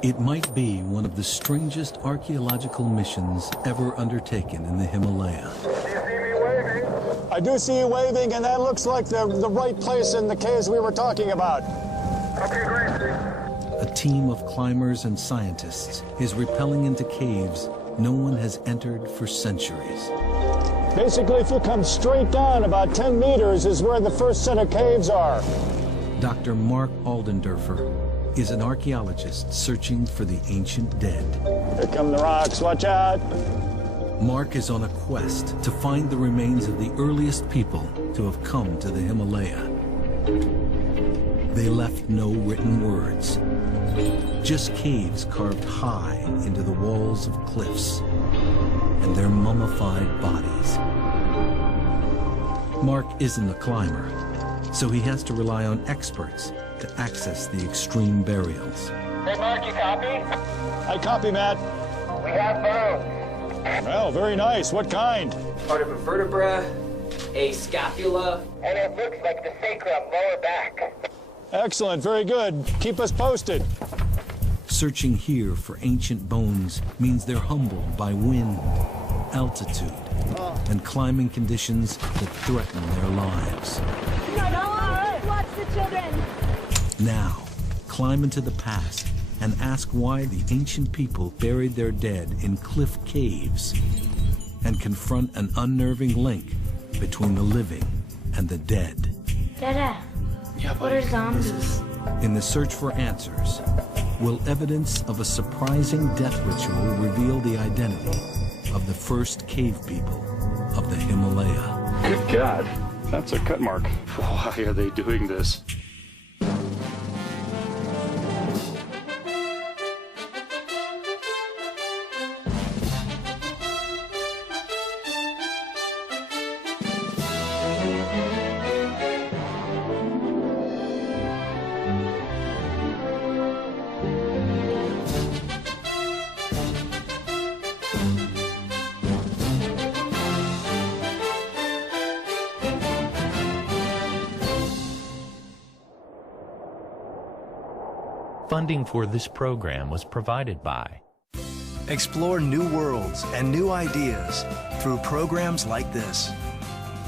It might be one of the strangest archaeological missions ever undertaken in the Himalaya. Do you see me waving? I do see you waving, and that looks like the right place in the caves we were talking about. Okay, great. A team of climbers and scientists is rappelling into caves no one has entered for centuries. Basically, if you come straight down about 10 meters is where the first set of caves are. Dr. Mark Aldenderfer is an archaeologist searching for the ancient dead. Here come the rocks, watch out. Mark is on a quest to find the remains of the earliest people to have come to the Himalaya. They left no written words, just caves carved high into the walls of cliffs and their mummified bodies. Mark isn't a climber, so he has to rely on experts to access the extreme burials. Hey, Mark, you copy? I copy, Matt. We have bones. Well, very nice. What kind? Part of a vertebra, a scapula. And it looks like the sacrum lower back. Excellent, very good. Keep us posted. Searching here for ancient bones means they're humbled by wind, altitude, and climbing conditions that threaten their lives. Watch the children. Now, climb into the past and ask why the ancient people buried their dead in cliff caves, and confront an unnerving link between the living and the dead. Dada, what are zombies? In the search for answers, will evidence of a surprising death ritual reveal the identity of the first cave people of the Himalaya? Good God, that's a cut mark. Why are they doing this? Funding for this program was provided by. Explore new worlds and new ideas through programs like this.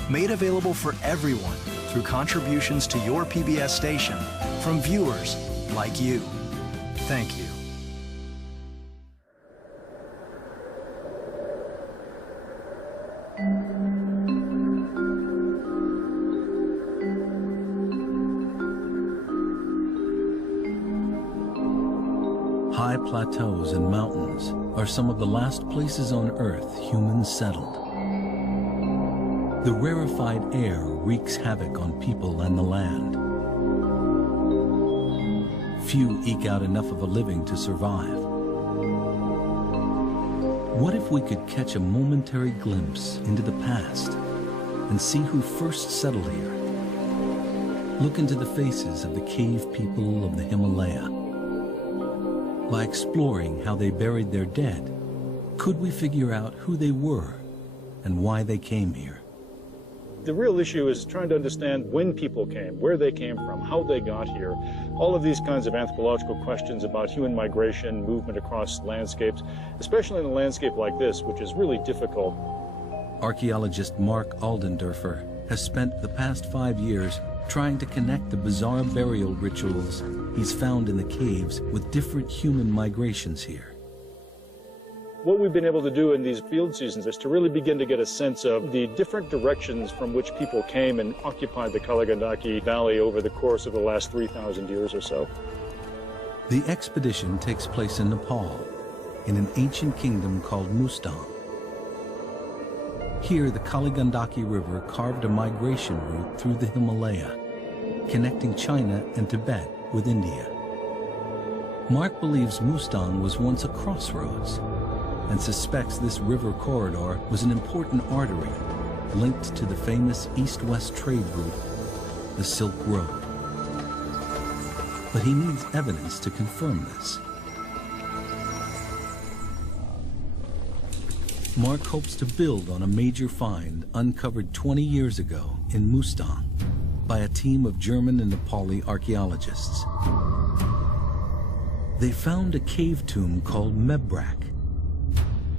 Made available for everyone through contributions to your PBS station from viewers like you. Thank you. High plateaus and mountains are some of the last places on Earth humans settled. The rarefied air wreaks havoc on people and the land. Few eke out enough of a living to survive. What if we could catch a momentary glimpse into the past and see who first settled here? Look into the faces of the cave people of the Himalaya. By exploring how they buried their dead, could we figure out who they were and why they came here? The real issue is trying to understand when people came, where they came from, how they got here. All of these kinds of anthropological questions about human migration, movement across landscapes, especially in a landscape like this, which is really difficult. Archaeologist Mark Aldenderfer has spent the past 5 years trying to connect the bizarre burial rituals he's found in the caves with different human migrations here. What we've been able to do in these field seasons is to really begin to get a sense of the different directions from which people came and occupied the Kaligandaki Valley over the course of the last 3,000 years or so. The expedition takes place in Nepal, in an ancient kingdom called Mustang. Here, the Kaligandaki River carved a migration route through the Himalaya, connecting China and Tibet with India. Mark believes Mustang was once a crossroads and suspects this river corridor was an important artery linked to the famous east-west trade route, the Silk Road. But he needs evidence to confirm this. Mark hopes to build on a major find uncovered 20 years ago in Mustang by a team of German and Nepali archaeologists. they found a cave tomb called Mebrak.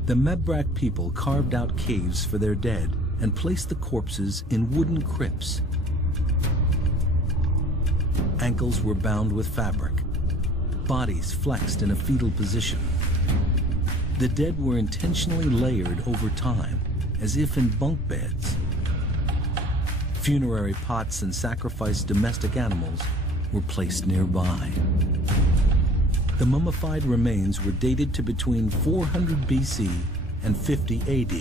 The Mebrak people carved out caves for their dead and placed the corpses in wooden crypts. Ankles were bound with fabric, bodies flexed in a fetal position. The dead were intentionally layered over time, as if in bunk beds. Funerary pots and sacrificed domestic animals were placed nearby. The mummified remains were dated to between 400 BC and 50 AD.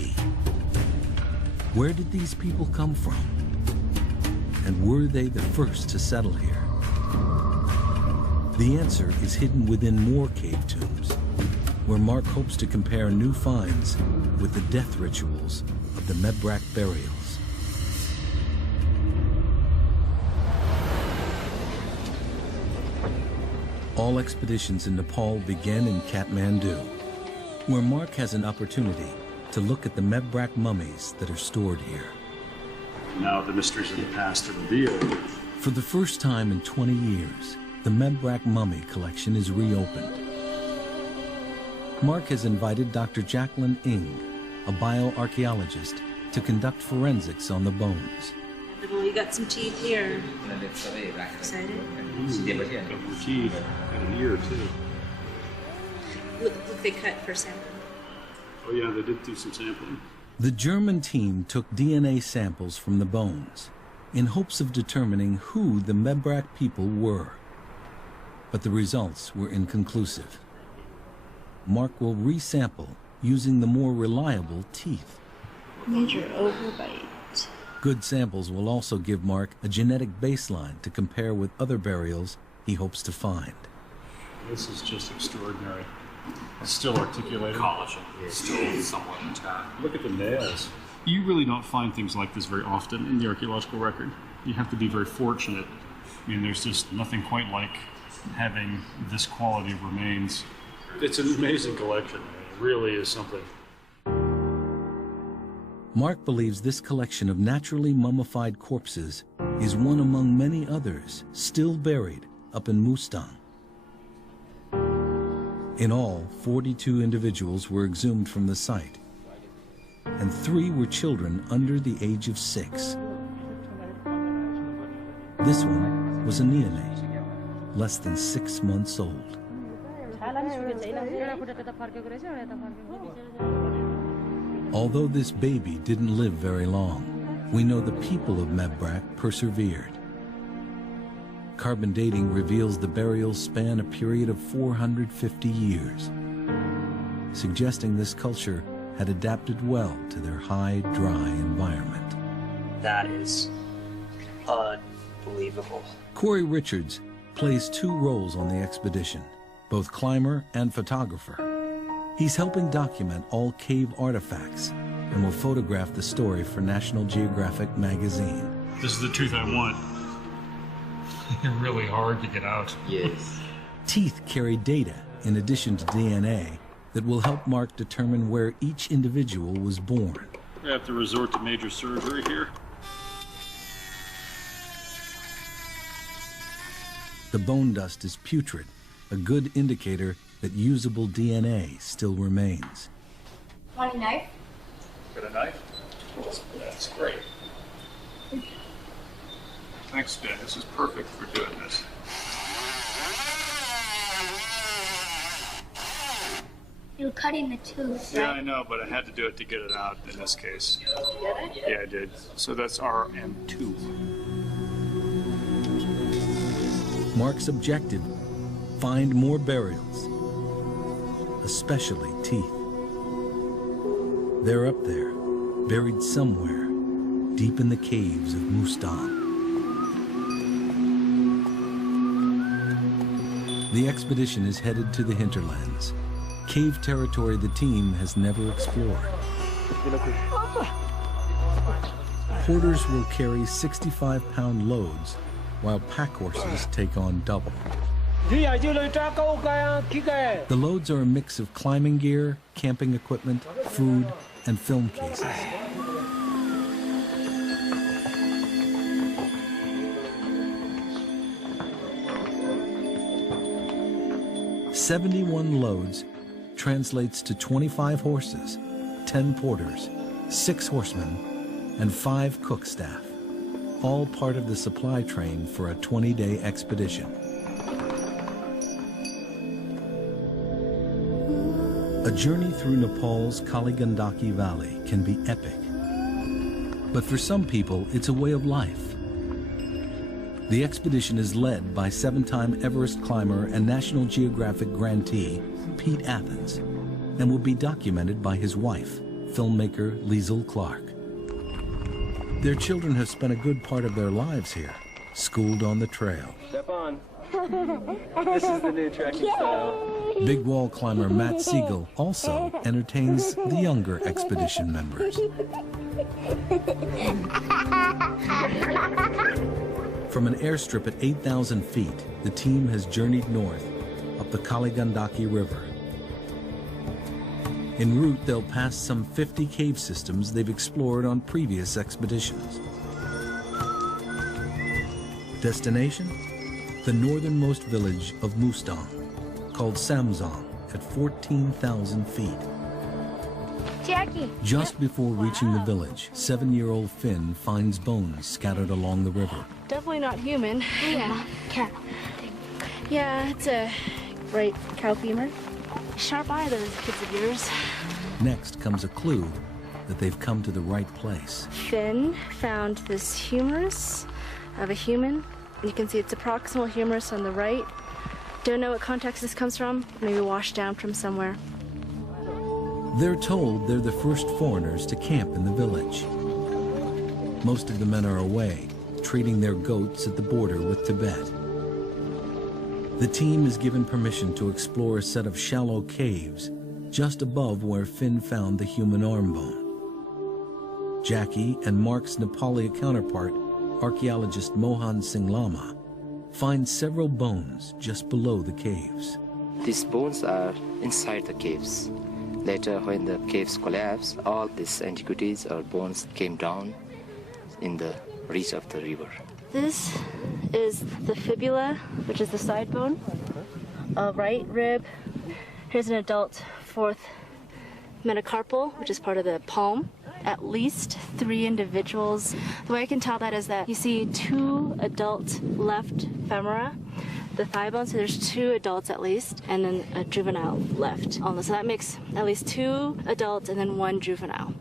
Where did these people come from? And were they the first to settle here? The answer is hidden within more cave tombs, where Mark hopes to compare new finds with the death rituals of the Mebrak burials. All expeditions in Nepal begin in Kathmandu, where Mark has an opportunity to look at the Mebrak mummies that are stored here. Now the mysteries of the past are revealed. For the first time in 20 years, the Mebrak mummy collection is reopened. Mark has invited Dr. Jacqueline Ng, a bioarchaeologist, to conduct forensics on the bones. Well, you got some teeth here. Excited? Couple of teeth and an ear too. Look, they cut for sampling. Oh yeah, they did do some sampling. The German team took DNA samples from the bones in hopes of determining who the Mebrak people were. But the results were inconclusive. Mark will resample using the more reliable teeth. Major overbite. Good samples will also give Mark a genetic baseline to compare with other burials he hopes to find. This is just extraordinary. It's still articulated. Collagen is still somewhat intact. Look at the nails. You really don't find things like this very often in the archaeological record. You have to be very fortunate. I mean, there's just nothing quite like having this quality of remains. It's an amazing collection. It really is something. Mark believes this collection of naturally mummified corpses is one among many others still buried up in Mustang. In all, 42 individuals were exhumed from the site, and 3 were children under the age of 6. This one was a neonate, less than 6 months old. Although this baby didn't live very long, we know the people of Mebrak persevered. Carbon dating reveals the burials span a period of 450 years, suggesting this culture had adapted well to their high, dry environment. That is unbelievable. Corey Richards plays 2 roles on the expedition, both climber and photographer. He's helping document all cave artifacts and will photograph the story for National Geographic magazine. This is the tooth I want. They're really hard to get out. Yes. Teeth carry data in addition to DNA that will help Mark determine where each individual was born. We have to resort to major surgery here. The bone dust is putrid, a good indicator that usable DNA still remains. Want a knife? Got a knife? That's great. Thanks, Ben. This is perfect for doing this. You're cutting the tooth, Yeah, right? I know, but I had to do it to get it out in this case. Yeah, I did. So that's RM2. Mark's objective, find more burials, especially teeth. They're up there, buried somewhere, deep in the caves of Mustang. The expedition is headed to the hinterlands, cave territory the team has never explored. Porters will carry 65-pound loads, while pack horses take on double. The loads are a mix of climbing gear, camping equipment, food, and film cases. 71 loads translates to 25 horses, 10 porters, 6 horsemen, and 5 cook staff, all part of the supply train for a 20-day expedition. A journey through Nepal's Kali Gandaki Valley can be epic, but for some people, it's a way of life. The expedition is led by 7-time Everest climber and National Geographic grantee, Pete Athens, and will be documented by his wife, filmmaker Liesl Clark. Their children have spent a good part of their lives here, schooled on the trail. Step on. This is the new trekking style. Big wall climber Matt Siegel also entertains the younger expedition members. From an airstrip at 8,000 feet, the team has journeyed north up the Kali Gandaki River. En route, they'll pass some 50 cave systems they've explored on previous expeditions. Destination? The northernmost village of Mustang, called Samzong, at 14,000 feet. Jackie. Just before reaching the village, 7-year-old Finn finds bones scattered along the river. Definitely not human. Yeah, cow. Yeah, it's a right cow femur. Sharp eye, those kids of yours. Next comes a clue that they've come to the right place. Finn found this humerus of a human. You can see it's a proximal humerus on the right. Don't know what context this comes from. Maybe washed down from somewhere. They're told they're the first foreigners to camp in the village. Most of the men are away, treating their goats at the border with Tibet. The team is given permission to explore a set of shallow caves just above where Finn found the human arm bone. Jackie and Mark's Nepali counterpart, archaeologist Mohan Singh Lama, find several bones just below the caves. These bones are inside the caves. Later, when the caves collapsed, all these antiquities or bones came down in the reach of the river. This is the fibula, which is the side bone, right rib. Here's an adult 4th metacarpal, which is part of the palm. At least 3 individuals. The way I can tell that is that you see 2 adult left femora, the thigh bone, so there's 2 adults at least, and then a juvenile left. So that makes at least 2 adults and then 1 juvenile.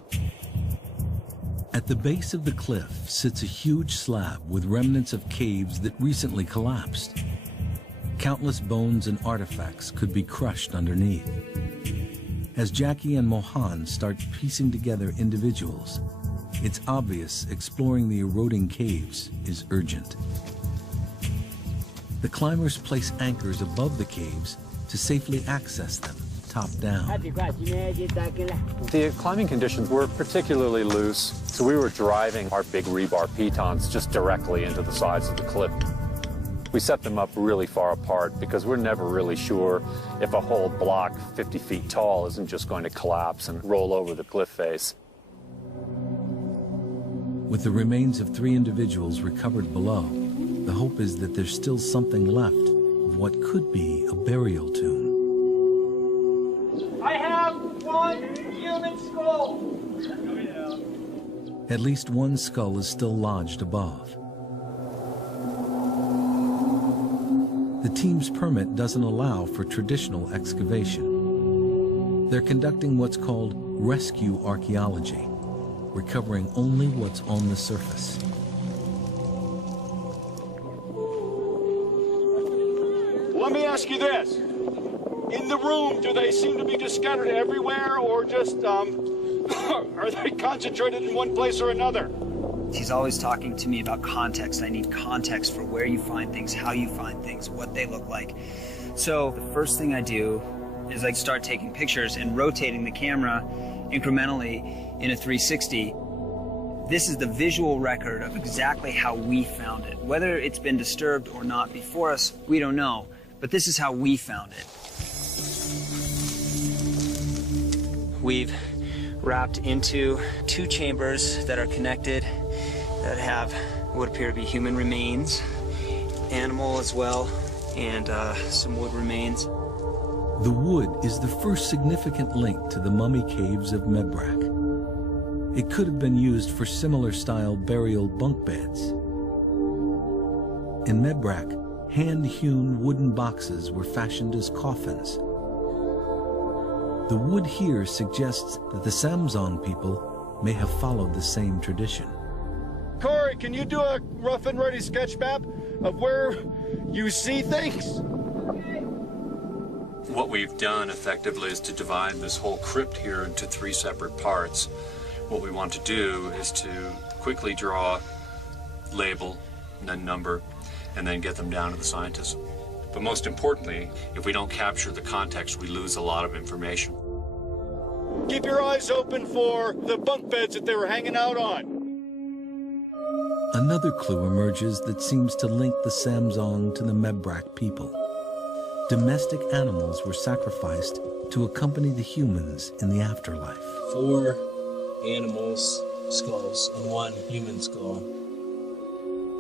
At the base of the cliff sits a huge slab with remnants of caves that recently collapsed. Countless bones and artifacts could be crushed underneath. As Jackie and Mohan start piecing together individuals, it's obvious exploring the eroding caves is urgent. The climbers place anchors above the caves to safely access them, top down. The climbing conditions were particularly loose, so we were driving our big rebar pitons just directly into the sides of the cliff. We set them up really far apart because we're never really sure if a whole block 50 feet tall isn't just going to collapse and roll over the cliff face. With the remains of 3 individuals recovered below, the hope is that there's still something left of what could be a burial tomb. I have 1 human skull. At least 1 skull is still lodged above. The team's permit doesn't allow for traditional excavation. They're conducting what's called rescue archaeology, recovering only what's on the surface. Let me ask you this. In the room, do they seem to be just scattered everywhere, or just, are they concentrated in one place or another? He's always talking to me about context. I need context for where you find things, how you find things, what they look like. So the first thing I do is I start taking pictures and rotating the camera incrementally in a 360. This is the visual record of exactly how we found it. Whether it's been disturbed or not before us, we don't know. But this is how we found it. We've wrapped into 2 chambers that are connected that have what appear to be human remains, animal as well, and some wood remains. The wood is the first significant link to the mummy caves of Mebrak. It could have been used for similar style burial bunk beds. In Mebrak, hand-hewn wooden boxes were fashioned as coffins. The wood here suggests that the Samzong people may have followed the same tradition. Corey, can you do a rough and ready sketch map of where you see things? What we've done effectively is to divide this whole crypt here into 3 separate parts. What we want to do is to quickly draw, label, and then number, and then get them down to the scientists. But most importantly, if we don't capture the context, we lose a lot of information. Keep your eyes open for the bunk beds that they were hanging out on. Another clue emerges that seems to link the Samzong to the Mebrak people. Domestic animals were sacrificed to accompany the humans in the afterlife. 4 animals' skulls and 1 human skull.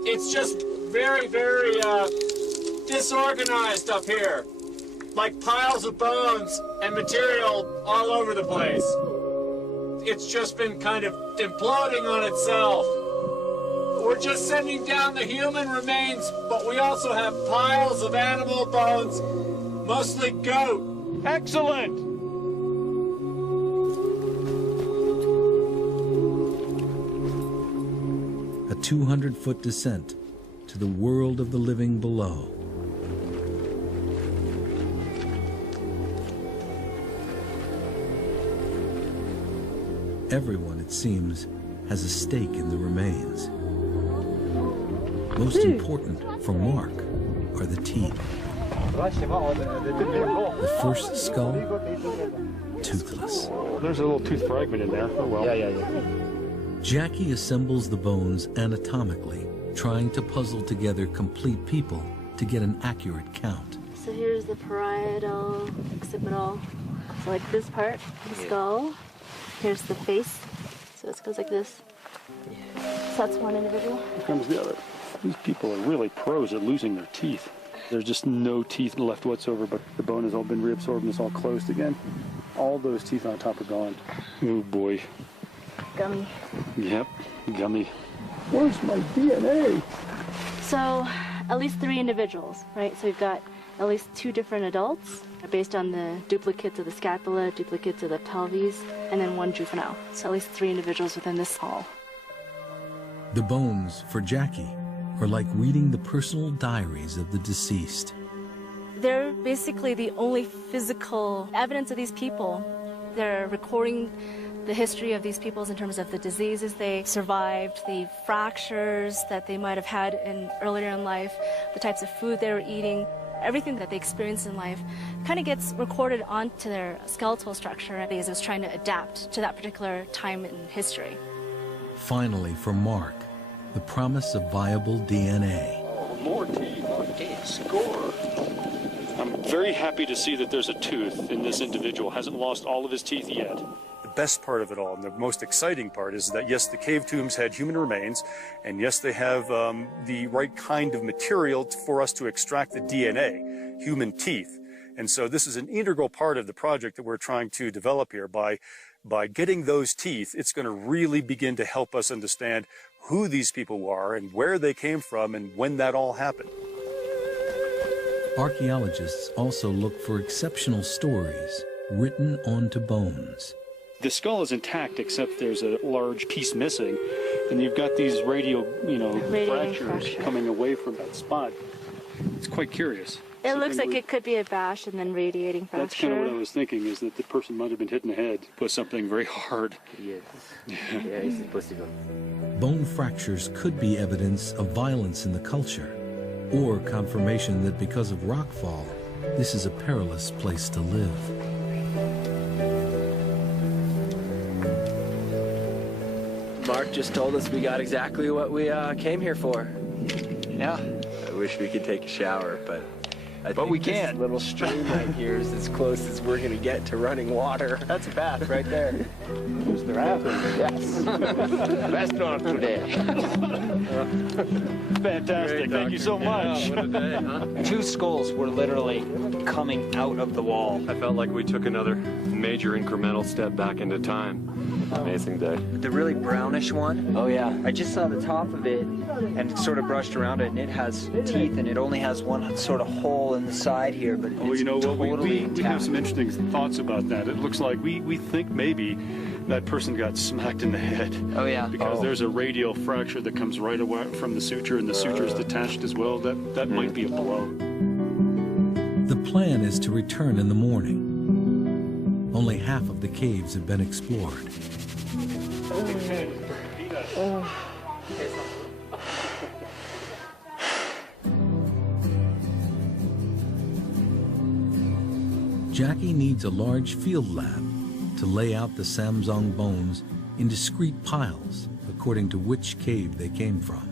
It's just very, very disorganized up here. Like piles of bones and material all over the place. It's just been kind of imploding on itself. We're just sending down the human remains, but we also have piles of animal bones, mostly goat. Excellent! A 200-foot descent to the world of the living below. Everyone, it seems, has a stake in the remains. Most important for Mark are the teeth. The first skull, toothless. There's a little tooth fragment in there. Oh, well. Yeah. Jackie assembles the bones anatomically, trying to puzzle together complete people to get an accurate count. So here's the parietal, occipital. So like this part, the skull. Here's the face. So it goes like this. So that's one individual. Here comes the other. These people are really pros at losing their teeth. There's just no teeth left whatsoever, but the bone has all been reabsorbed and it's all closed again. All those teeth on top are gone. Oh boy. Gummy. Yep, gummy. Where's my DNA? So at least 3 individuals, right? So we've got at least 2 different adults based on the duplicates of the scapula, duplicates of the pelvis, and then 1 juvenile. So at least 3 individuals within this hall. The bones, for Jackie, are like reading the personal diaries of the deceased. They're basically the only physical evidence of these people. They're recording the history of these peoples in terms of the diseases they survived, the fractures that they might have had earlier in life, the types of food they were eating. Everything that they experienced in life kind of gets recorded onto their skeletal structure because it was trying to adapt to that particular time in history. Finally, for Mark, the promise of viable DNA. Oh, more teeth. Okay, score. I'm very happy to see that there's a tooth in this individual. Hasn't lost all of his teeth yet. The best part of it all, and the most exciting part, is that yes, the cave tombs had human remains, and yes, they have the right kind of material for us to extract the DNA, human teeth. And so this is an integral part of the project that we're trying to develop here. By getting those teeth, it's going to really begin to help us understand who these people are and where they came from and when that all happened. Archaeologists also look for exceptional stories written onto bones. The skull is intact, except there's a large piece missing, and you've got these fractures coming away from that spot. It's quite curious. It looks like it could be a bash and then radiating fracture. That's kind of what I was thinking, is that the person might have been hit in the head with something very hard. Yes. Yeah, it's possible. Bone fractures could be evidence of violence in the culture, or confirmation that because of rockfall, this is a perilous place to live. Mark just told us we got exactly what we came here for. Yeah. I wish we could take a shower, but But we can't. This little stream right here is as close as we're going to get to running water. That's a bath right there. Is there after? Yes. Restaurant today. Fantastic. Thank you so much. What a day, huh? 2 skulls were literally coming out of the wall. I felt like we took another major incremental step back into time. Amazing day. The really brownish one, Oh, yeah. I just saw the top of it and sort of brushed around it, and it has teeth, and it only has one sort of hole in the side here, but it's Well, you know what? totally We have some interesting thoughts about that. It looks like we think maybe that person got smacked in the head. Oh, yeah. Because there's a radial fracture that comes right away from the suture, and the suture is detached as well. That might be a blow. The plan is to return in the morning. Only half of the caves have been explored. Jackie needs a large field lab to lay out the Samsung bones in discrete piles according to which cave they came from.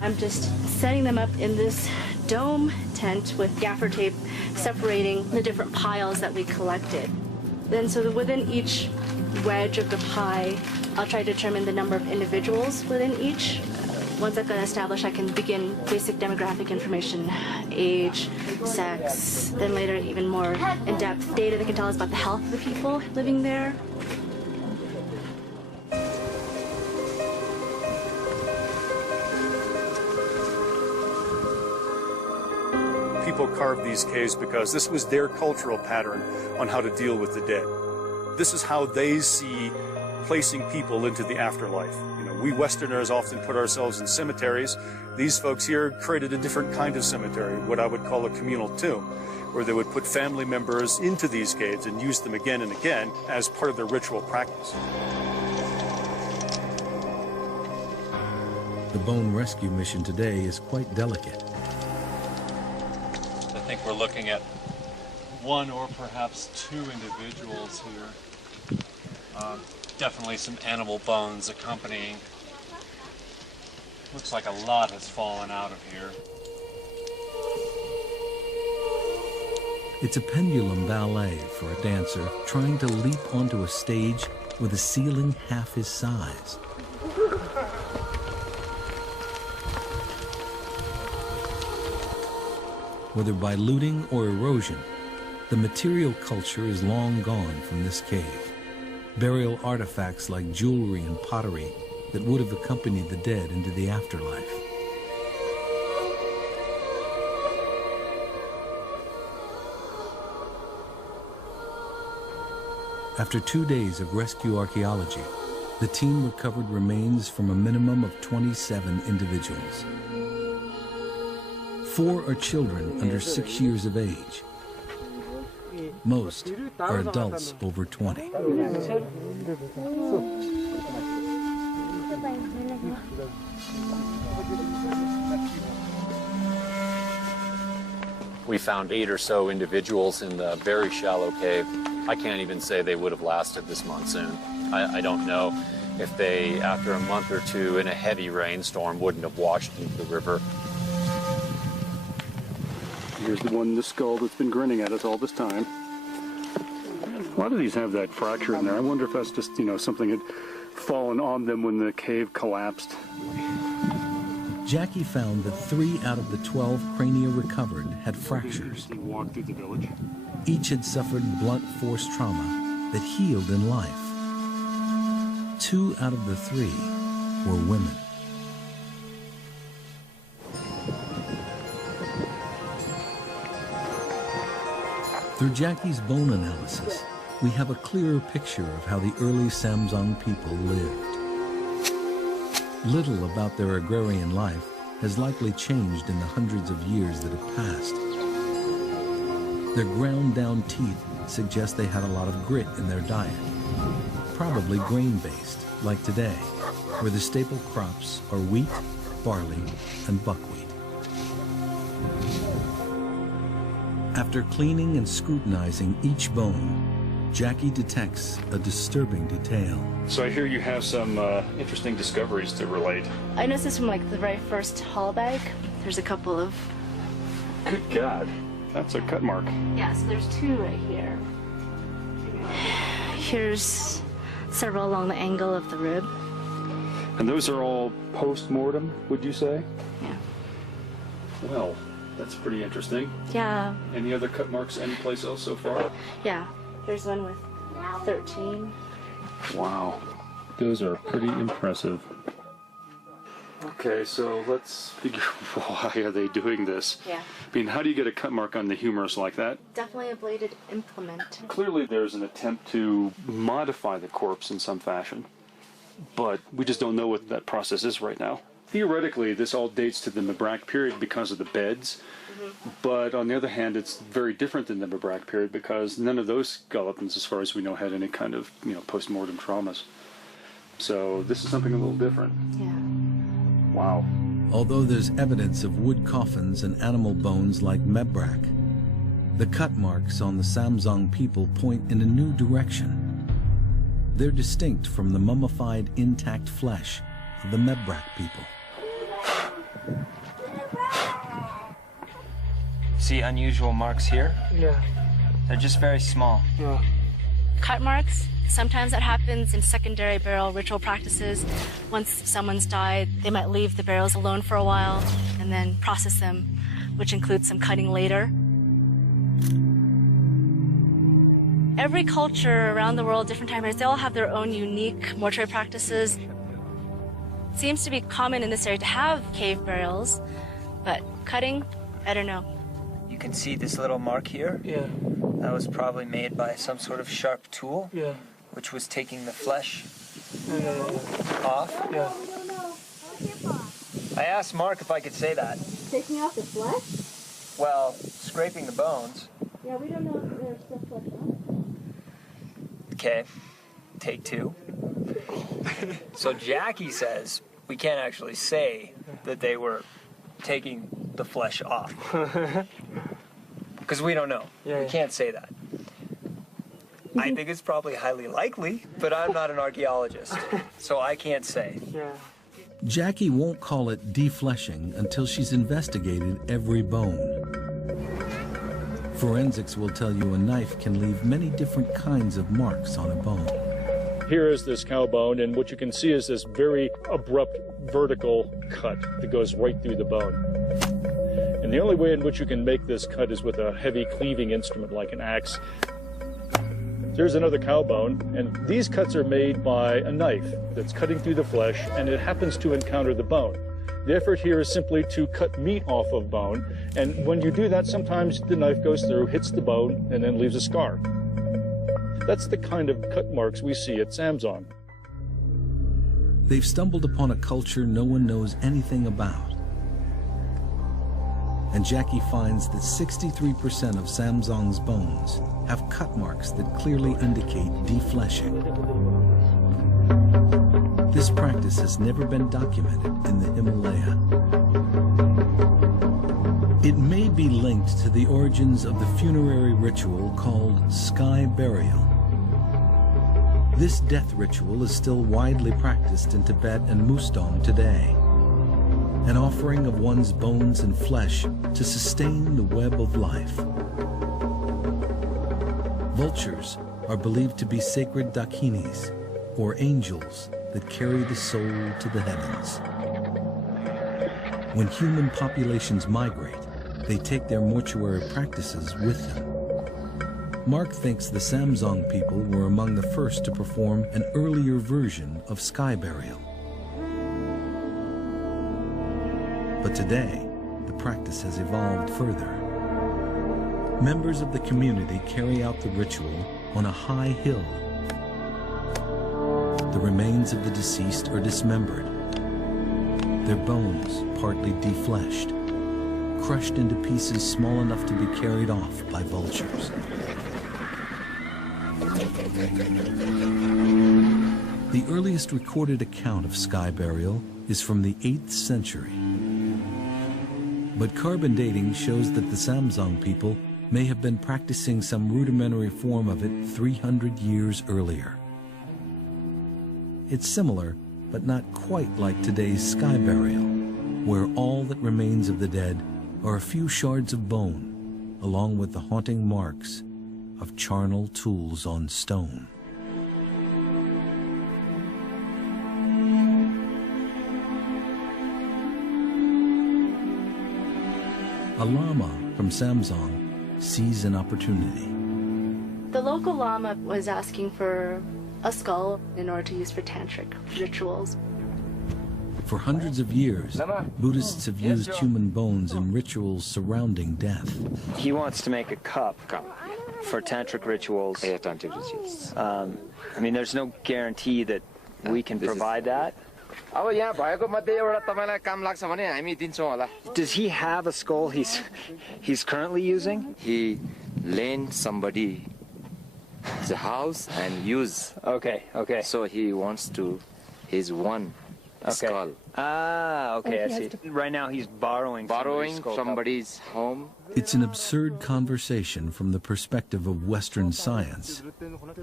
I'm just setting them up in this dome tent with gaffer tape separating the different piles that we collected. Then so that within each wedge of the pie, I'll try to determine the number of individuals within each. Once I've got it established, I can begin basic demographic information, age, sex, then later even more in-depth data that can tell us about the health of the people living there. People carved these caves because this was their cultural pattern on how to deal with the dead. This is how they see placing people into the afterlife. You know, we Westerners often put ourselves in cemeteries. These folks here created a different kind of cemetery, what I would call a communal tomb, where they would put family members into these caves and use them again and again as part of their ritual practice. The bone rescue mission today is quite delicate. I think we're looking at 1 or perhaps 2 individuals here. Definitely some animal bones accompanying. Looks like a lot has fallen out of here. It's a pendulum ballet for a dancer trying to leap onto a stage with a ceiling half his size. Whether by looting or erosion, the material culture is long gone from this cave. Burial artifacts like jewelry and pottery that would have accompanied the dead into the afterlife. After 2 days of rescue archaeology, the team recovered remains from a minimum of 27 individuals. 4 are children under 6 years of age. Most are adults over 20. We found 8 or so individuals in the very shallow cave. I can't even say they would have lasted this monsoon. I don't know if they, after a month or 2 in a heavy rainstorm, wouldn't have washed into the river. Here's the one in the skull that's been grinning at us all this time. A lot of these have that fracture in there. I wonder if that's just, you know, something had fallen on them when the cave collapsed. Jackie found that 3 out of the 12 crania recovered had fractures. Walked through the village. Each had suffered blunt force trauma that healed in life. 2 out of the 3 were women. Through Jackie's bone analysis, we have a clearer picture of how the early Samsung people lived. Little about their agrarian life has likely changed in the hundreds of years that have passed. Their ground-down teeth suggest they had a lot of grit in their diet, probably grain-based, like today, where the staple crops are wheat, barley, and buckwheat. After cleaning and scrutinizing each bone, Jackie detects a disturbing detail. So I hear you have some interesting discoveries to relate. I noticed this from like the very first haul bag. There's a couple of... Good God. That's a cut mark. Yeah, so there's two right here. Here's several along the angle of the rib. And those are all post-mortem, would you say? Yeah. Well, that's pretty interesting. Yeah. Any other cut marks anyplace else so far? Yeah. Here's one with 13. Wow. Those are pretty impressive. Okay, so let's figure why are they doing this? Yeah. I mean, how do you get a cut mark on the humerus like that? Definitely a bladed implement. Clearly there's an attempt to modify the corpse in some fashion, but we just don't know what that process is right now. Theoretically, this all dates to the Mebrac period because of the beds, but on the other hand, it's very different than the Mebrac period because none of those skeletons, as far as we know, had any kind of, post-mortem traumas. So this is something a little different. Yeah. Wow. Although there's evidence of wood coffins and animal bones like Mebrac, the cut marks on the Samzong people point in a new direction. They're distinct from the mummified intact flesh of the Mebrac people. See unusual marks here? Yeah. They're just very small. Yeah. Cut marks, sometimes that happens in secondary burial ritual practices. Once someone's died, they might leave the burials alone for a while and then process them, which includes some cutting later. Every culture around the world, different time periods, they all have their own unique mortuary practices. It seems to be common in this area to have cave burials, but cutting, I don't know. You can see this little mark here? Yeah. That was probably made by some sort of sharp tool, Yeah. which was taking the flesh Yeah. off. Yeah. I asked Mark if I could say that. Taking off the flesh? Well, scraping the bones. Yeah, we don't know if there's still flesh on it. Okay, take two. So Jackie says we can't actually say that they were taking the flesh off. Because we don't know. Yeah, we can't say that. I think it's probably highly likely, but I'm not an archaeologist, so I can't say. Yeah. Jackie won't call it defleshing until she's investigated every bone. Forensics will tell you a knife can leave many different kinds of marks on a bone. Here is this cow bone, and what you can see is this very abrupt vertical cut that goes right through the bone. And the only way in which you can make this cut is with a heavy cleaving instrument like an axe. Here's another cow bone, and these cuts are made by a knife that's cutting through the flesh, and it happens to encounter the bone. The effort here is simply to cut meat off of bone, and when you do that, sometimes the knife goes through, hits the bone, and then leaves a scar. That's the kind of cut marks we see at Samzong. They've stumbled upon a culture no one knows anything about. And Jackie finds that 63% of Samzong's bones have cut marks that clearly indicate defleshing. This practice has never been documented in the Himalaya. It may be linked to the origins of the funerary ritual called sky burial. This death ritual is still widely practiced in Tibet and Mustang today. An offering of one's bones and flesh to sustain the web of life. Vultures are believed to be sacred dakinis, or angels that carry the soul to the heavens. When human populations migrate, they take their mortuary practices with them. Mark thinks the Samzong people were among the first to perform an earlier version of sky burial. But today, the practice has evolved further. Members of the community carry out the ritual on a high hill. The remains of the deceased are dismembered, their bones partly defleshed, crushed into pieces small enough to be carried off by vultures. The earliest recorded account of sky burial is from the 8th century. But carbon dating shows that the Samzong people may have been practicing some rudimentary form of it 300 years earlier. It's similar, but not quite like today's sky burial, where all that remains of the dead are a few shards of bone, along with the haunting marks of charnel tools on stone. A lama from Samsung sees an opportunity. The local lama was asking for a skull in order to use for tantric rituals. For hundreds of years, Buddhists have used human bones in rituals surrounding death. He wants to make a cup for tantric rituals. Yeah, tantric rituals. I mean, there's no guarantee that we can provide that. Does he have a skull he's currently using? He lent somebody the house and use. Okay. So he wants to his one skull. Ah, okay, I see. Right now he's borrowing somebody's home. It's an absurd conversation from the perspective of Western science.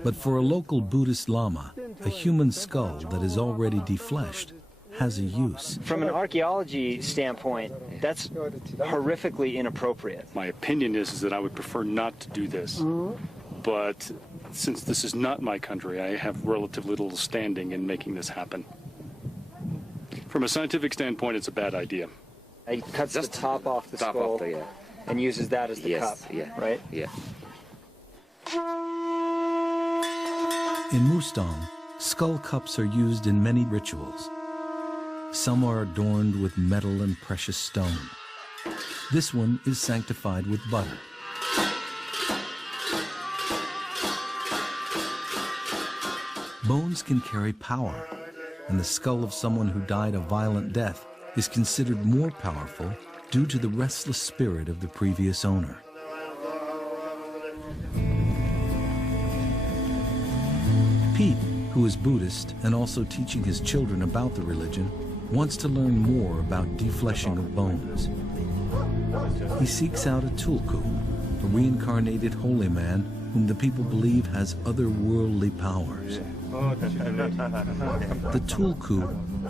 But for a local Buddhist lama, a human skull that is already defleshed has a use. From an archaeology standpoint, that's horrifically inappropriate. My opinion is that I would prefer not to do this. But since this is not my country, I have relatively little standing in making this happen. From a scientific standpoint, it's a bad idea. He cuts the top off the skull and uses that as the cup, right? Yeah. In Mustang, skull cups are used in many rituals. Some are adorned with metal and precious stone. This one is sanctified with butter. Bones can carry power, and the skull of someone who died a violent death is considered more powerful due to the restless spirit of the previous owner. Pete, who is Buddhist and also teaching his children about the religion, wants to learn more about defleshing of bones. He seeks out a tulku, a reincarnated holy man whom the people believe has otherworldly powers. The tulku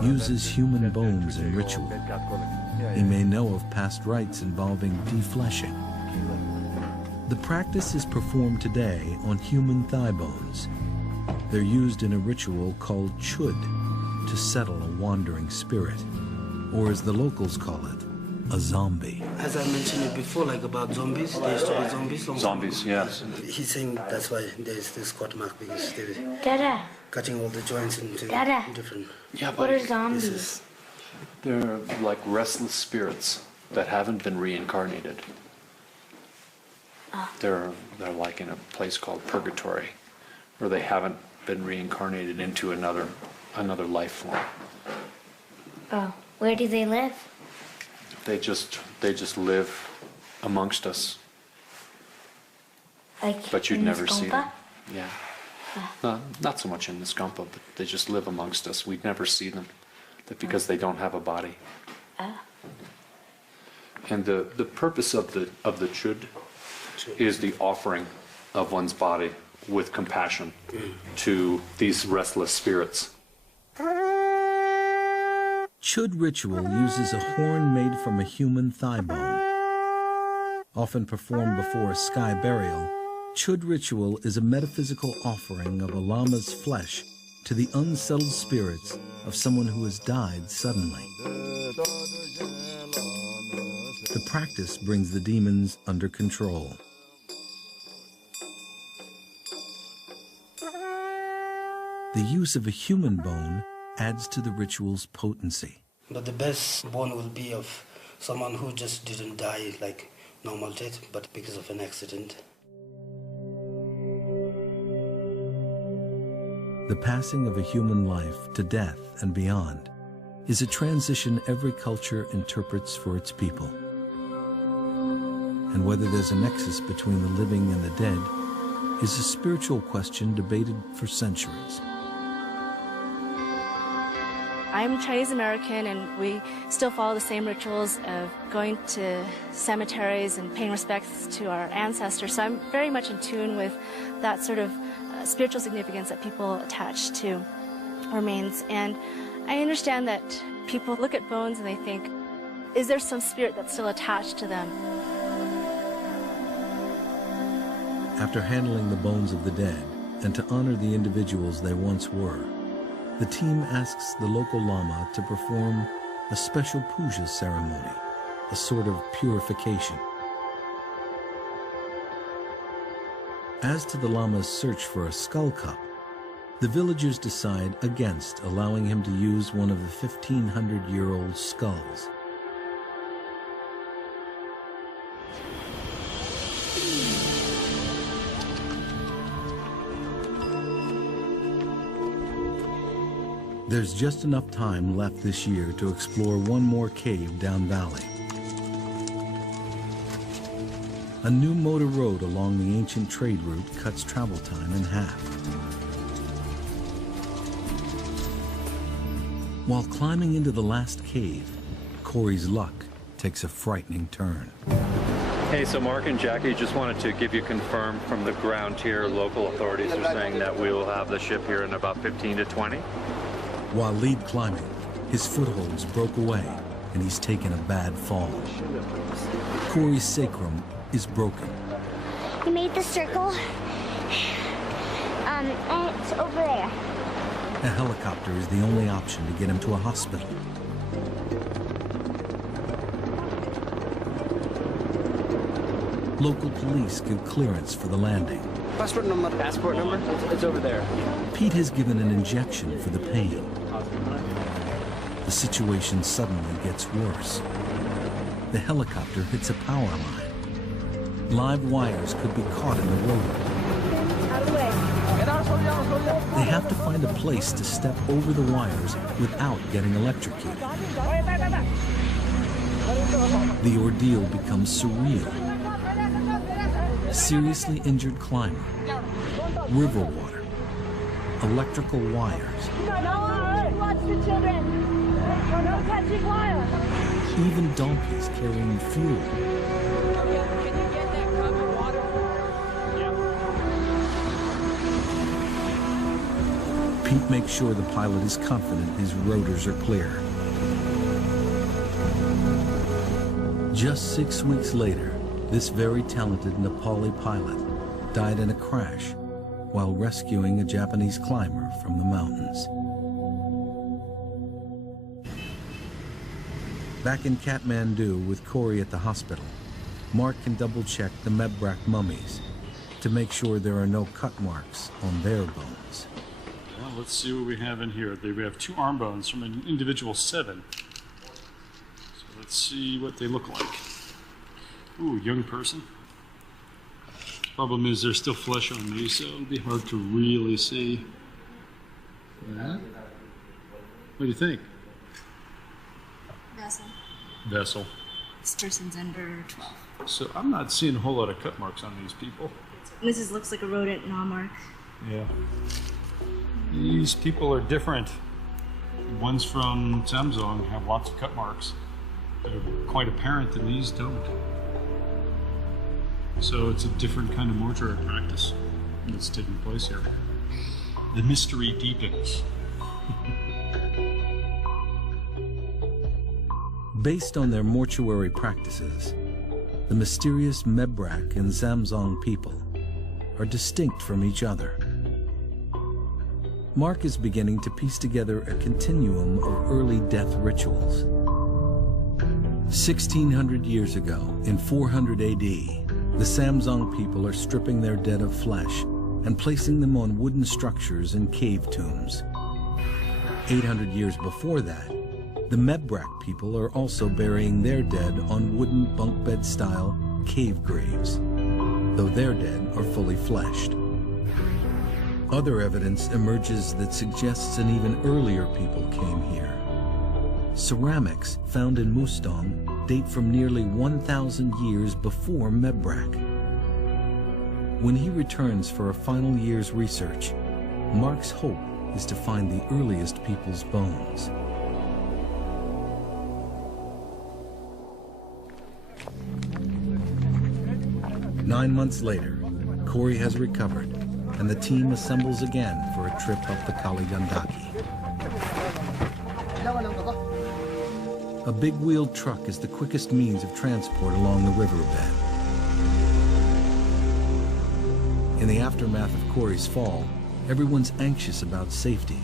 uses human bones in ritual. He may know of past rites involving defleshing. The practice is performed today on human thigh bones. They're used in a ritual called chud to settle a wandering spirit, or as the locals call it, a zombie. As I mentioned it before, like about zombies, there used to be zombies. Zombies, yes. He's saying that's why there's this squat mark, because they're Dada. cutting all the joints into different... Yeah, What are zombies? They're like restless spirits that haven't been reincarnated. They're like in a place called purgatory, where they haven't been reincarnated into another life form. Oh, where do they live? They just live amongst us. Like but you'd in never the see them. Skompa? Yeah. Not so much in the Skompa, but they just live amongst us. We'd never see them because they don't have a body. And the purpose of the chud is the offering of one's body with compassion to these restless spirits. Chud ritual uses a horn made from a human thigh bone. Often performed before a sky burial, chud ritual is a metaphysical offering of a lama's flesh to the unsettled spirits of someone who has died suddenly. The practice brings the demons under control. The use of a human bone adds to the ritual's potency. But the best bone will be of someone who just didn't die like normal death, but because of an accident. The passing of a human life to death and beyond is a transition every culture interprets for its people. And whether there's a nexus between the living and the dead is a spiritual question debated for centuries. I'm Chinese American, and we still follow the same rituals of going to cemeteries and paying respects to our ancestors. So I'm very much in tune with that sort of spiritual significance that people attach to remains. And I understand that people look at bones and they think, is there some spirit that's still attached to them? After handling the bones of the dead and to honor the individuals they once were, the team asks the local lama to perform a special puja ceremony, a sort of purification. As to the lama's search for a skull cup, the villagers decide against allowing him to use one of the 1,500-year-old skulls. There's just enough time left this year to explore one more cave down valley. A new motor road along the ancient trade route cuts travel time in half. While climbing into the last cave, Corey's luck takes a frightening turn. Hey, so Mark and Jackie just wanted to give you confirm from the ground here, local authorities are saying that we will have the ship here in about 15 to 20. While lead climbing, his footholds broke away and he's taken a bad fall. Corey's sacrum is broken. We made the circle, and it's over there. A helicopter is the only option to get him to a hospital. Local police give clearance for the landing. Passport number. Passport number? It's over there. Pete has given an injection for the pain. The situation suddenly gets worse. The helicopter hits a power line. Live wires could be caught in the rotor. Out of the way. They have to find a place to step over the wires without getting electrocuted. The ordeal becomes surreal. Seriously injured climber, river water, electrical wires, Watch the children. No touching wire. even donkeys carrying fuel. Pete makes sure the pilot is confident his rotors are clear. Just 6 weeks later, this very talented Nepali pilot died in a crash while rescuing a Japanese climber from the mountains. Back in Kathmandu with Corey at the hospital, Mark can double-check the Mebrak mummies to make sure there are no cut marks on their bones. Well, let's see what we have in here. We have 2 arm bones from an individual 7. So let's see what they look like. Ooh, young person. Problem is there's still flesh on these, so it'll be hard to really see. What do you think? Vessel. Vessel. This person's under 12. So I'm not seeing a whole lot of cut marks on these people. Mrs. looks like a rodent gnaw mark. Yeah. These people are different. The ones from Samsung have lots of cut marks that are quite apparent, and these don't. So it's a different kind of mortuary practice that's taking place here. The mystery deepens. Based on their mortuary practices, the mysterious Mebrak and Zamzong people are distinct from each other. Mark is beginning to piece together a continuum of early death rituals. 1,600 years ago, in 400 AD, the Samzong people are stripping their dead of flesh and placing them on wooden structures in cave tombs. 800 years before that, the Mebrak people are also burying their dead on wooden bunk bed-style cave graves, though their dead are fully fleshed. Other evidence emerges that suggests an even earlier people came here. Ceramics found in Mustang date from nearly 1,000 years before Mebrak. When he returns for a final year's research, Mark's hope is to find the earliest people's bones. Nine months later, Corey has recovered, and the team assembles again for a trip up the Kali Gandaki. A big-wheeled truck is the quickest means of transport along the riverbed. In the aftermath of Corey's fall, everyone's anxious about safety.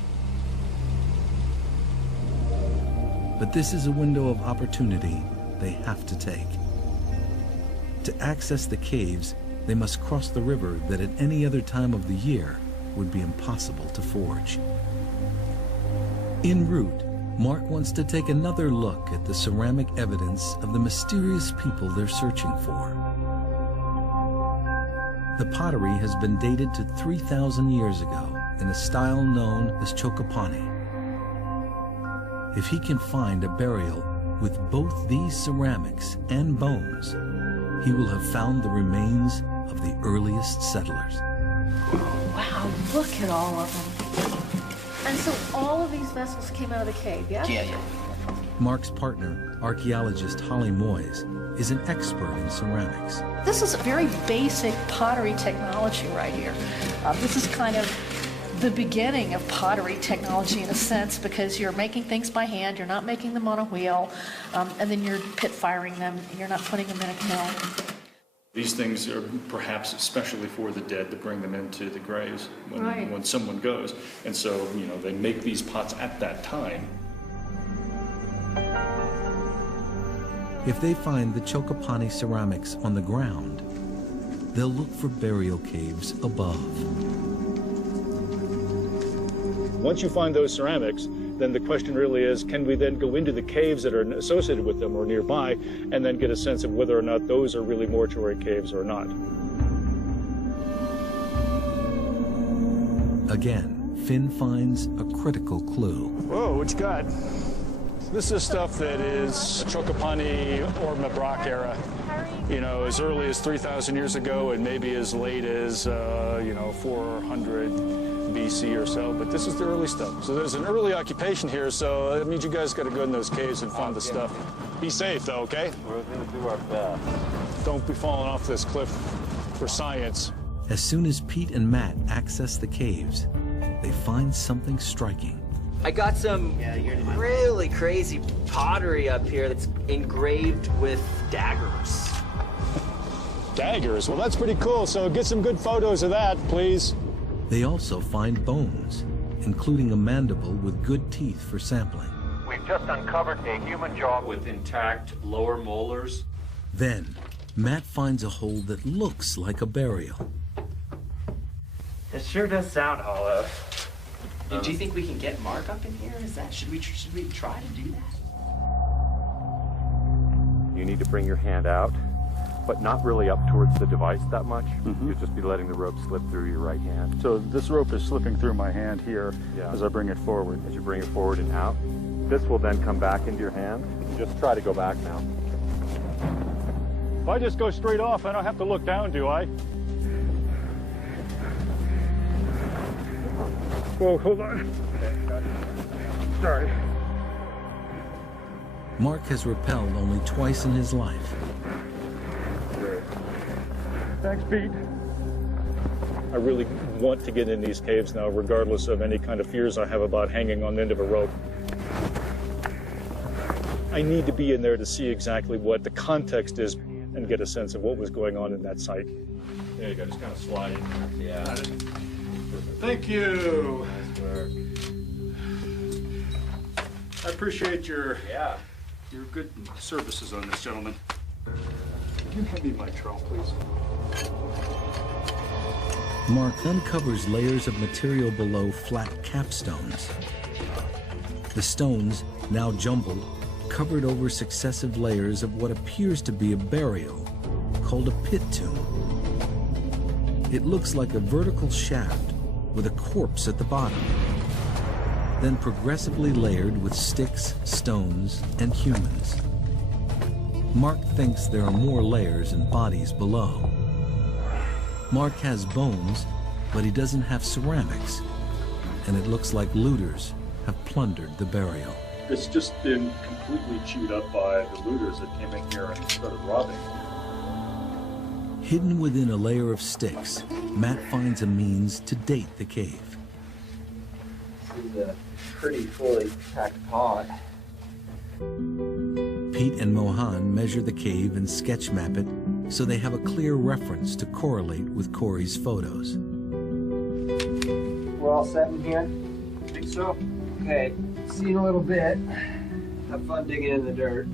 But this is a window of opportunity they have to take. To access the caves, they must cross the river that at any other time of the year would be impossible to forge. En route, Mark wants to take another look at the ceramic evidence of the mysterious people they're searching for. The pottery has been dated to 3,000 years ago in a style known as Chokopani. If he can find a burial with both these ceramics and bones, he will have found the remains of the earliest settlers. Wow, look at all of them. And so all of these vessels came out of the cave, yeah? Yeah. Mark's partner, archaeologist Holly Moyes, is an expert in ceramics. This is a very basic pottery technology right here. This is kind of the beginning of pottery technology in a sense, because you're making things by hand, you're not making them on a wheel, and then you're pit firing them, you're not putting them in a kiln. These things are perhaps especially for the dead to bring them into the graves when someone goes. And so, you know, they make these pots at that time. If they find the Chokopani ceramics on the ground, they'll look for burial caves above. Once you find those ceramics, then the question really is, can we then go into the caves that are associated with them or nearby and then get a sense of whether or not those are really mortuary caves or not? Again, Finn finds a critical clue. Whoa, what you got? This is stuff that is Chokopani or Mabrock era, you know, as early as 3,000 years ago and maybe as late as, 400 BC or so, but this is the early stuff. So there's an early occupation here, so that means you guys got to go in those caves and find the stuff. Be safe, though, okay? We're going to do our best. Don't be falling off this cliff for science. As soon as Pete and Matt access the caves, they find something striking. I got some really crazy pottery up here that's engraved with daggers. Daggers? Well, that's pretty cool, so get some good photos of that, please. They also find bones, including a mandible with good teeth for sampling. We've just uncovered a human jaw with intact lower molars. Then, Matt finds a hole that looks like a burial. It sure does sound hollow. Do you think we can get Mark up in here? Should we try to do that? You need to bring your hand out, but not really up towards the device that much. You'll just be letting the rope slip through your right hand. So this rope is slipping through my hand here as I bring it forward. As you bring it forward and out, this will then come back into your hand. Just try to go back now. If I just go straight off, I don't have to look down, do I? Whoa, hold on. Sorry. Mark has rappelled only twice in his life. Thanks, Pete. I really want to get in these caves now, regardless of any kind of fears I have about hanging on the end of a rope. I need to be in there to see exactly what the context is and get a sense of what was going on in that site. There you go, just kind of slide in. Yeah. Thank you. Nice work. I appreciate your good services on this, gentlemen. Can you hand me my trowel, please? Mark uncovers layers of material below flat capstones. The stones, now jumbled, covered over successive layers of what appears to be a burial, called a pit tomb. It looks like a vertical shaft with a corpse at the bottom, then progressively layered with sticks, stones, and humans. Mark thinks there are more layers and bodies below. Mark has bones, but he doesn't have ceramics, and it looks like looters have plundered the burial. It's just been completely chewed up by the looters that came in here and started robbing. Hidden within a layer of sticks, Matt finds a means to date the cave. This is a pretty fully packed pod. Pete and Mohan measure the cave and sketch map it so they have a clear reference to correlate with Corey's photos. We're all set in here? I think so. Okay, see you in a little bit. Have fun digging in the dirt.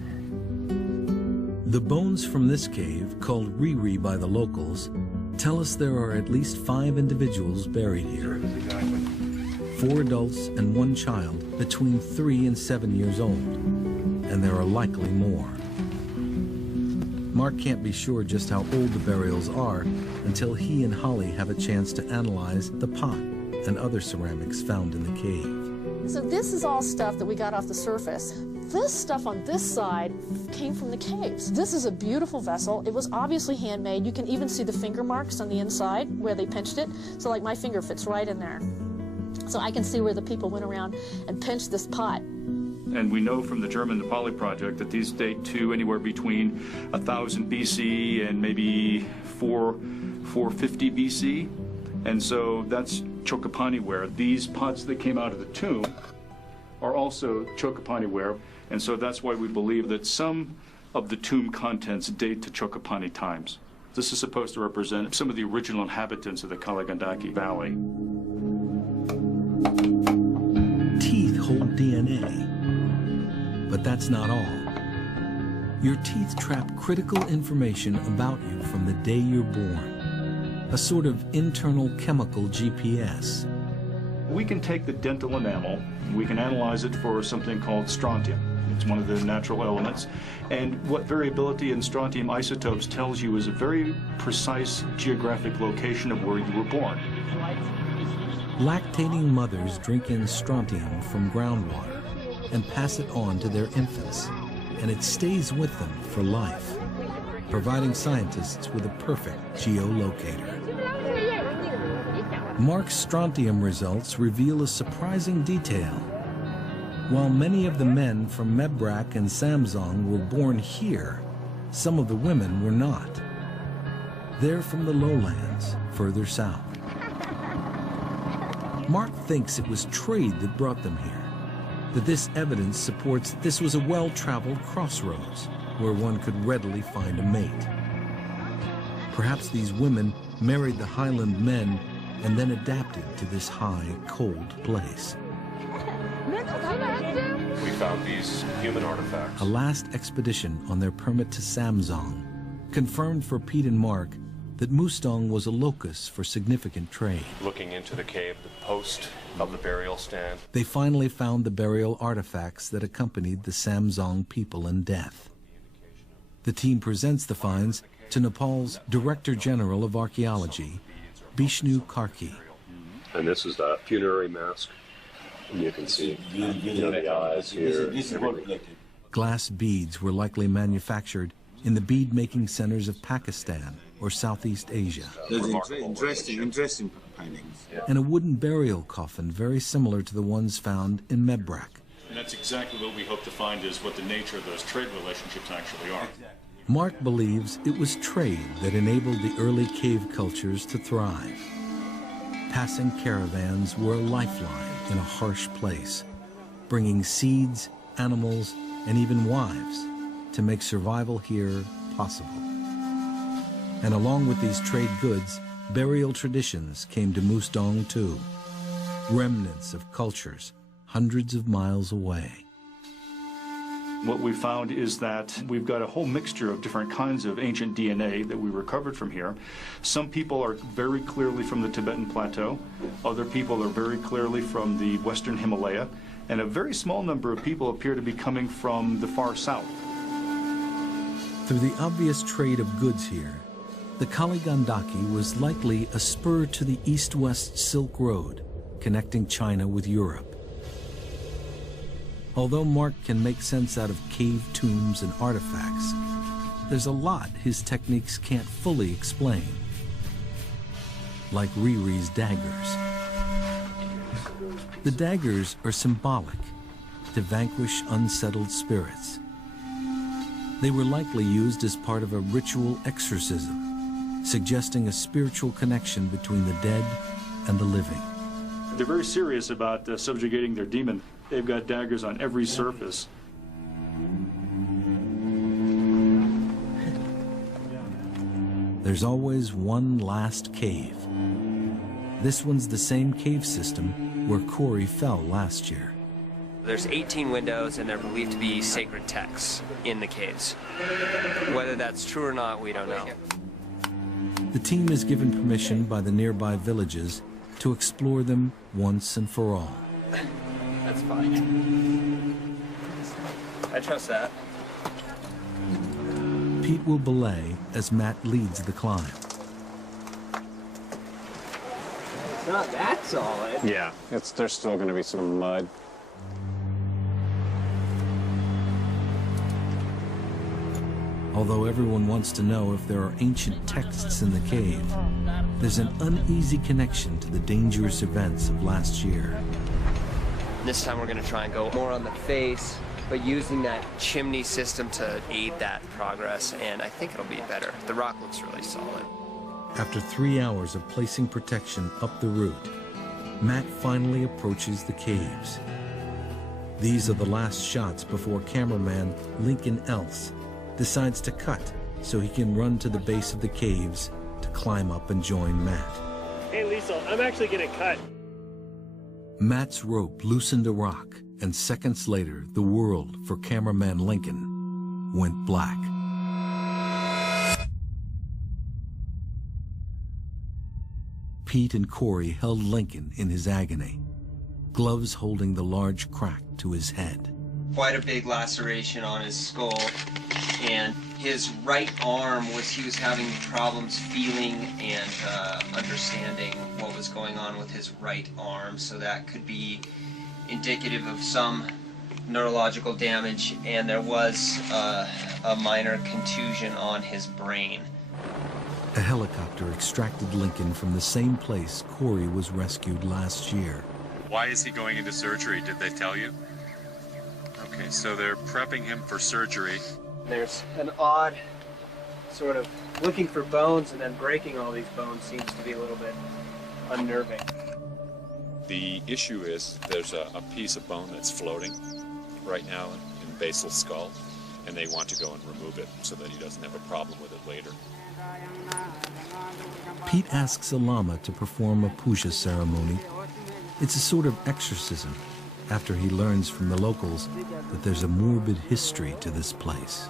The bones from this cave, called Riri by the locals, tell us there are at least 5 individuals buried here. 4 adults and 1 child between 3 and 7 years old, and there are likely more. Mark can't be sure just how old the burials are until he and Holly have a chance to analyze the pot and other ceramics found in the cave. So this is all stuff that we got off the surface. This stuff on this side came from the caves. This is a beautiful vessel. It was obviously handmade. You can even see the finger marks on the inside where they pinched it. So like my finger fits right in there. So I can see where the people went around and pinched this pot. And we know from the German Nepali project that these date to anywhere between 1000 BC and maybe 450 BC. And so that's Chokapani ware. These pots that came out of the tomb are also Chokapani ware. And so that's why we believe that some of the tomb contents date to Chokapani times. This is supposed to represent some of the original inhabitants of the Kaligandaki Valley. Teeth hold DNA, but that's not all. Your teeth trap critical information about you from the day you're born, a sort of internal chemical GPS. We can take the dental enamel, we can analyze it for something called strontium. It's one of the natural elements. And what variability in strontium isotopes tells you is a very precise geographic location of where you were born. Lactating mothers drink in strontium from groundwater and pass it on to their infants, and it stays with them for life, providing scientists with a perfect geolocator. Mark's strontium results reveal a surprising detail. While many of the men from Mebrak and Samsung were born here, some of the women were not. They're from the lowlands, further south. Mark thinks it was trade that brought them here, that this evidence supports this was a well-traveled crossroads where one could readily find a mate. Perhaps these women married the highland men and then adapted to this high, cold place. We found these human artifacts. A last expedition on their permit to Samsung confirmed for Pete and Mark that Mustang was a locus for significant trade. Looking into the cave, the post of the burial stand. They finally found the burial artifacts that accompanied the Samsung people in death. The team presents the finds to Nepal's Director General of Archaeology, Bishnu Karki. And this is the funerary mask. And you can see the eyes here. Glass beads were likely manufactured in the bead-making centers of Pakistan or Southeast Asia. Those interesting paintings. And a wooden burial coffin very similar to the ones found in Mebrak. And that's exactly what we hope to find is what the nature of those trade relationships actually are. Mark believes it was trade that enabled the early cave cultures to thrive. Passing caravans were a lifeline in a harsh place, bringing seeds, animals, and even wives to make survival here possible. And along with these trade goods, burial traditions came to Mustang too, remnants of cultures hundreds of miles away. What we found is that we've got a whole mixture of different kinds of ancient DNA that we recovered from here. Some people are very clearly from the Tibetan Plateau. Other people are very clearly from the Western Himalaya. And a very small number of people appear to be coming from the far south. Through the obvious trade of goods here, the Kaligandaki was likely a spur to the east-west Silk Road, connecting China with Europe. Although Mark can make sense out of cave tombs and artifacts, there's a lot his techniques can't fully explain. Like Riri's daggers. The daggers are symbolic, to vanquish unsettled spirits. They were likely used as part of a ritual exorcism, suggesting a spiritual connection between the dead and the living. They're very serious about subjugating their demon. They've got daggers on every surface. there's always one last cave. This one's the same cave system where Corey fell last year. There's 18 windows, and they're believed to be sacred texts in the caves. Whether that's true or not, we don't know. The team is given permission by the nearby villages to explore them once and for all. That's fine. I trust that. Pete will belay as Matt leads the climb. It's not that solid. Yeah, there's still going to be some mud. Although everyone wants to know if there are ancient texts in the cave, there's an uneasy connection to the dangerous events of last year. This time we're going to try and go more on the face, but using that chimney system to aid that progress, and I think it'll be better. The rock looks really solid. After 3 hours of placing protection up the route, Matt finally approaches the caves. These are the last shots before cameraman Lincoln Else decides to cut so he can run to the base of the caves to climb up and join Matt. Hey, Lisa, I'm actually gonna cut. Matt's rope loosened a rock, and seconds later, the world for cameraman Lincoln went black. Pete and Corey held Lincoln in his agony, gloves holding the large crack to his head. Quite a big laceration on his skull, and his right arm he was having problems feeling and understanding what was going on with his right arm, so that could be indicative of some neurological damage, and there was a minor contusion on his brain. A helicopter extracted Lincoln from the same place Corey was rescued last year. Why is he going into surgery? Did they tell you? Okay, so they're prepping him for surgery. There's an odd sort of looking for bones and then breaking all these bones seems to be a little bit unnerving. The issue is there's a piece of bone that's floating right now in Basil's skull, and they want to go and remove it so that he doesn't have a problem with it later. Pete asks a lama to perform a puja ceremony. It's a sort of exorcism after he learns from the locals that there's a morbid history to this place.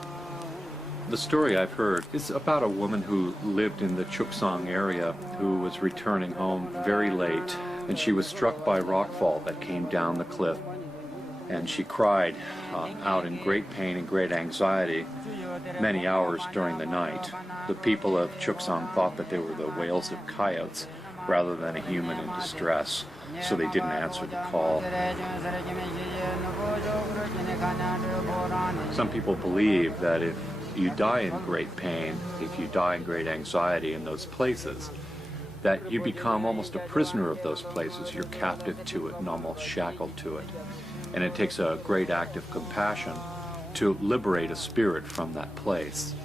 The story I've heard is about a woman who lived in the Chuksong area who was returning home very late, and she was struck by rockfall that came down the cliff. And she cried out in great pain and great anxiety many hours during the night. The people of Chuksong thought that they were the wails of coyotes rather than a human in distress, so they didn't answer the call. Some people believe that if you die in great pain, if you die in great anxiety in those places, that you become almost a prisoner of those places. You're captive to it and almost shackled to it. And it takes a great act of compassion to liberate a spirit from that place.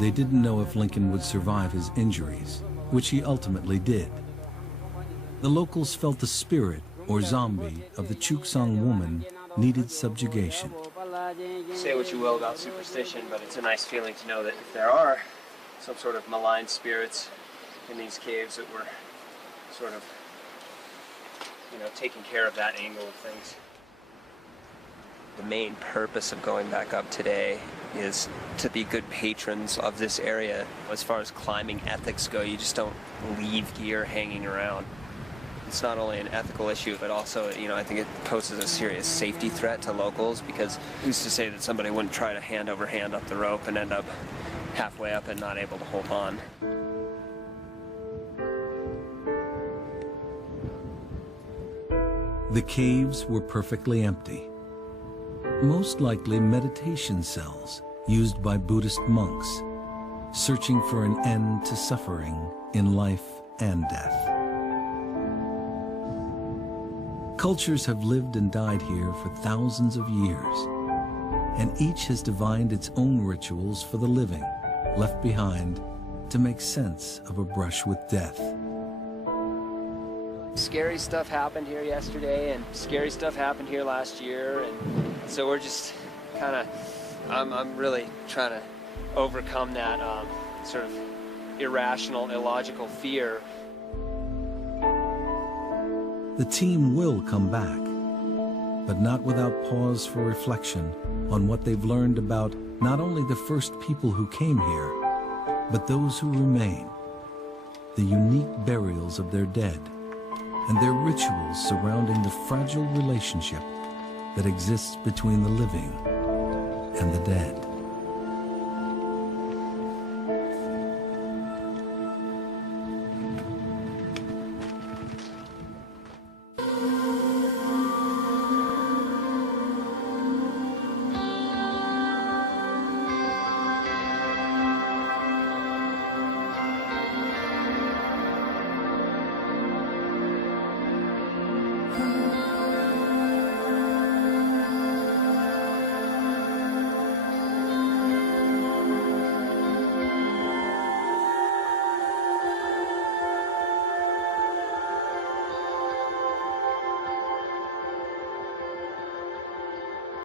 They didn't know if Lincoln would survive his injuries, which he ultimately did. The locals felt the spirit, or zombie, of the Chuksong woman needed subjugation. Say what you will about superstition, but it's a nice feeling to know that if there are some sort of malign spirits in these caves, that we're sort of, taking care of that angle of things. The main purpose of going back up today is to be good patrons of this area. As far as climbing ethics go, you just don't leave gear hanging around. It's not only an ethical issue, but also, I think it poses a serious safety threat to locals, because who's to say that somebody wouldn't try to hand over hand up the rope and end up halfway up and not able to hold on. The caves were perfectly empty. Most likely meditation cells used by Buddhist monks, searching for an end to suffering in life and death. Cultures have lived and died here for thousands of years, and each has divined its own rituals for the living, left behind to make sense of a brush with death. Scary stuff happened here yesterday, and scary stuff happened here last year, and so we're just kind of, I'm really trying to overcome that sort of irrational, illogical fear. The team will come back, but not without pause for reflection on what they've learned about not only the first people who came here, but those who remain, the unique burials of their dead, and their rituals surrounding the fragile relationship that exists between the living and the dead.